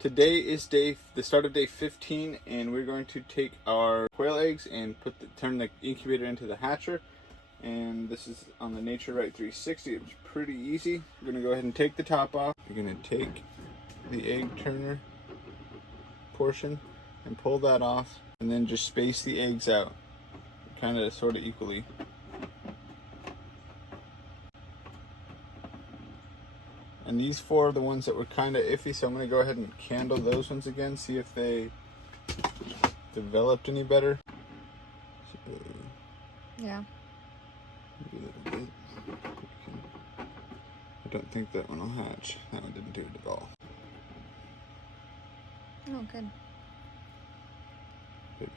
Today is the start of day 15, and we're going to take our quail eggs and turn the incubator into the hatcher. And this is on the Nature Right 360. It's pretty easy. We're going to go ahead and take the top off. You're going to take the egg turner portion and pull that off, and then just space the eggs out, kind of sort of equally. And these four are the ones that were kind of iffy, so I'm going to go ahead and candle those ones again, see if they developed any better. Yeah. I don't think that one will hatch. That one didn't do it at all. Oh, good. But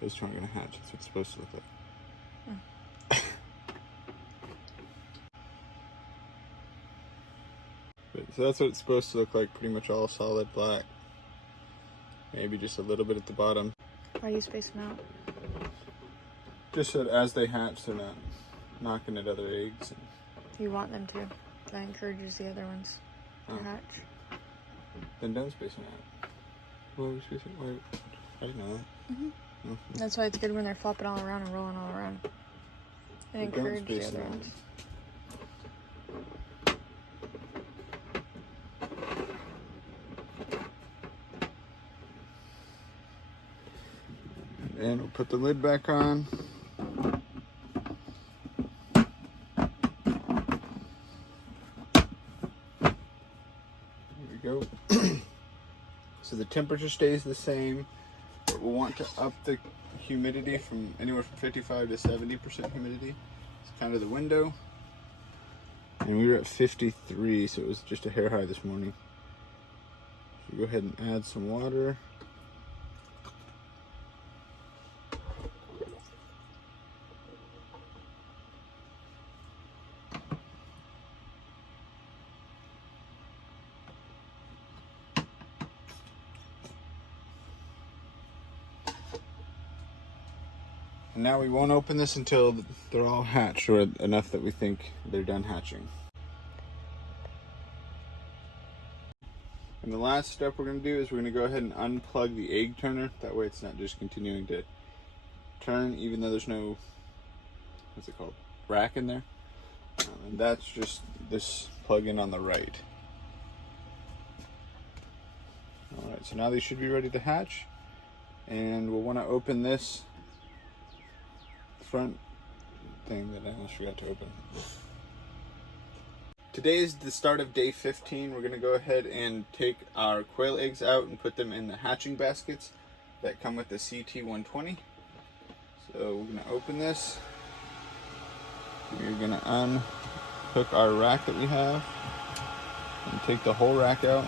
those two aren't going to hatch. That's what it's supposed to look like. Oh. So that's what it's supposed to look like, pretty much all solid black. Maybe just a little bit at the bottom. Why are you spacing out? Just so that as they hatch, they're not knocking at other eggs. You want them to. That encourages the other ones to hatch. Then don't space them out. Why are we spacing? Why? I didn't know that. Mm-hmm. That's why it's good when they're flopping all around and rolling all around. It encourages the other ones. And we'll put the lid back on. There we go. So the temperature stays the same, but we'll want to up the humidity from anywhere from 55 to 70% humidity. It's kind of the window. And we were at 53, so it was just a hair high this morning. So go ahead and add some water. And now we won't open this until they're all hatched, or enough that we think they're done hatching. And the last step we're going to do is we're going to go ahead and unplug the egg turner. That way it's not just continuing to turn, even though there's no, what's it called, rack in there. And that's just this plug-in on the right. Alright, so now they should be ready to hatch. And we'll want to open this front thing that I almost forgot to open. Today is the start of day 15. We're going to go ahead and take our quail eggs out and put them in the hatching baskets that come with the CT120. So we're going to open this. We're going to unhook our rack that we have and take the whole rack out.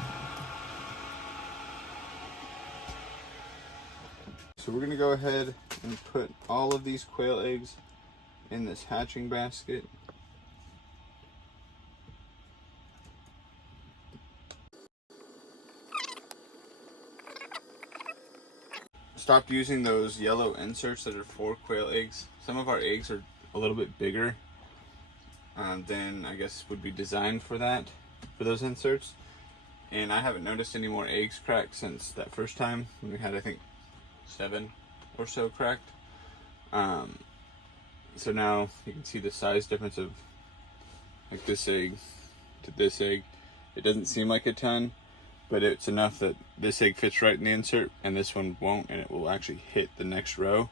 So we're going to go ahead and put all of these quail eggs in this hatching basket. Stopped using those yellow inserts that are for quail eggs. Some of our eggs are a little bit bigger than I guess would be designed for those inserts. And I haven't noticed any more eggs cracked since that first time when we had, I think, 7 or so cracked. So now you can see the size difference of like this egg to this egg. It doesn't seem like a ton, but it's enough that this egg fits right in the insert and this one won't, and it will actually hit the next row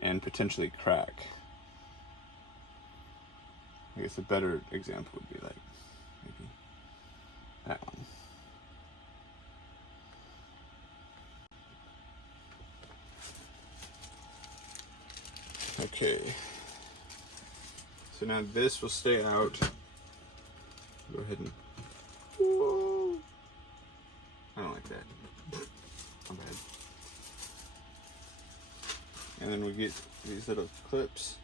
and potentially crack. I guess a better example would be like maybe that one. Okay, so now this will stay out. Go ahead and, whoa. I don't like that. My bad. And then we get these little clips,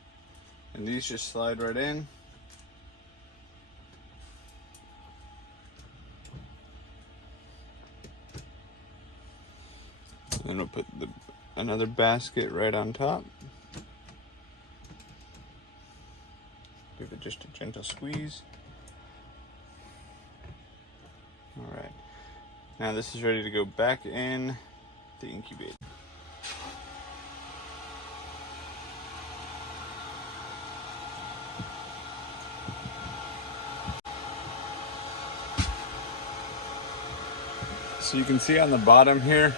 and these just slide right in. And then we'll put another basket right on top. Give it just a gentle squeeze. All right. Now this is ready to go back in the incubator. So you can see on the bottom here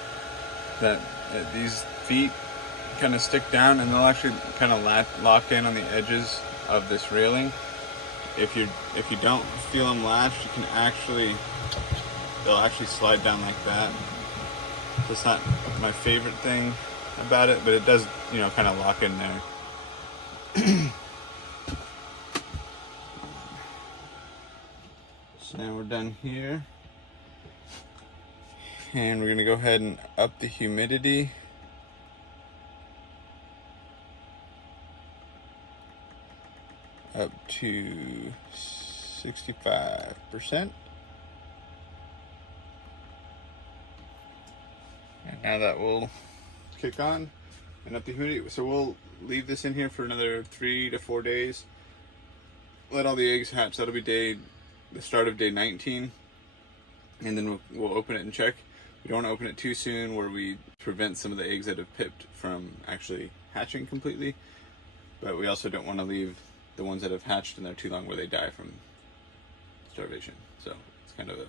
that these feet kind of stick down, and they'll actually kind of lock in on the edges of this railing. If you don't feel them latched, you can they'll actually slide down like that. That's not my favorite thing about it, but it does, you know, kind of lock in there. So now we're done here. And we're gonna go ahead and up the humidity. Up to 65%. And now that will kick on and up the humidity. So we'll leave this in here for another 3 to 4 days. Let all the eggs hatch. That'll be the start of day 19. And then we'll open it and check. We don't want to open it too soon where we prevent some of the eggs that have pipped from actually hatching completely. But we also don't want to leave the ones that have hatched in there too long where they die from starvation. So it's kind of a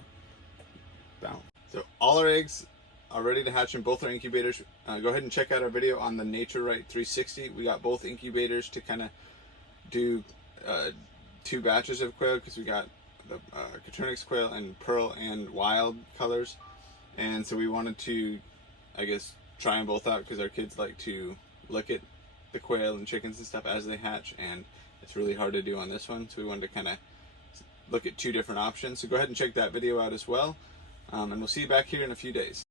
balance. So all our eggs are ready to hatch in both our incubators. Go ahead and check out our video on the Nature Right 360. We got both incubators to kind of do 2 batches of quail, because we got the Coturnix quail and pearl and wild colors. And so we wanted to, I guess, try them both out, because our kids like to look at the quail and chickens and stuff as they hatch, and it's really hard to do on this one. So we wanted to kind of look at 2 different options. So go ahead and check that video out as well. And we'll see you back here in a few days.